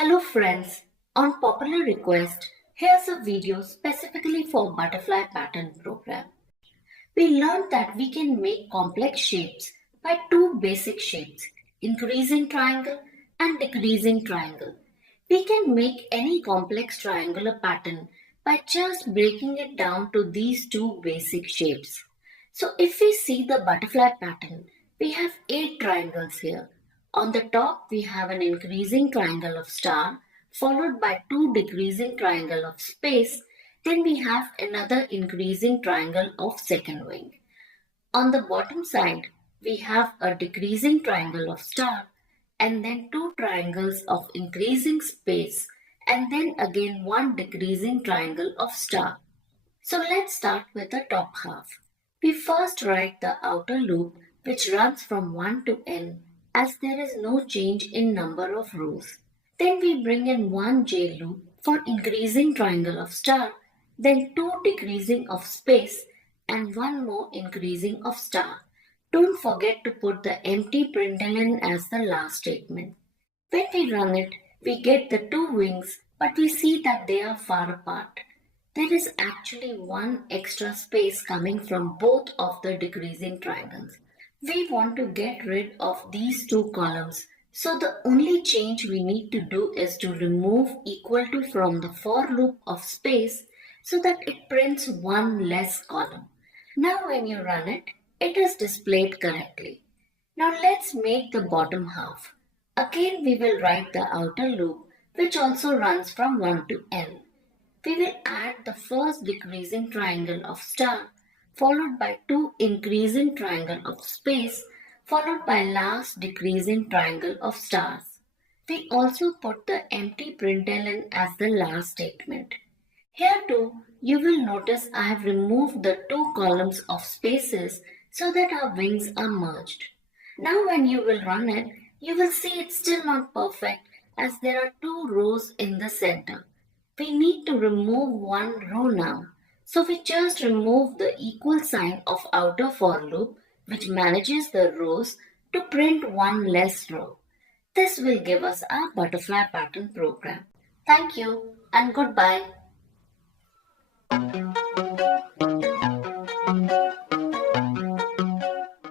Hello friends, on popular request, here's a video specifically for butterfly pattern program. We learned that we can make complex shapes by two basic shapes, increasing triangle and decreasing triangle. We can make any complex triangular pattern by just breaking it down to these two basic shapes. So if we see the butterfly pattern, we have 8 triangles here. On the top, we have an increasing triangle of star, followed by 2 decreasing triangle of space. Then we have another increasing triangle of second wing. On the bottom side, we have a decreasing triangle of star, and then 2 triangles of increasing space, and then again 1 decreasing triangle of star. So let's start with the top half. We first write the outer loop which runs from 1 to n, as there is no change in number of rows. Then we bring in one J loop for increasing triangle of star, then 2 decreasing of space and 1 more increasing of star. Don't forget to put the empty println as the last statement. When we run it, we get the 2 wings, but we see that they are far apart. There is actually one extra space coming from both of the decreasing triangles. We want to get rid of these 2 columns, so the only change we need to do is to remove equal to from the for loop of space so that it prints one less column. Now when you run it, it is displayed correctly. Now let's make the bottom half. Again we will write the outer loop which also runs from 1 to n. We will add the first decreasing triangle of star, followed by 2 increasing triangle of space, followed by last decreasing triangle of stars. We also put the empty println as the last statement. Here too, you will notice I have removed the 2 columns of spaces so that our wings are merged. Now when you will run it, you will see it's still not perfect as there are 2 rows in the center. We need to remove one row now. So we just remove the equal sign of outer for loop which manages the rows to print one less row. This will give us our butterfly pattern program. Thank you and goodbye.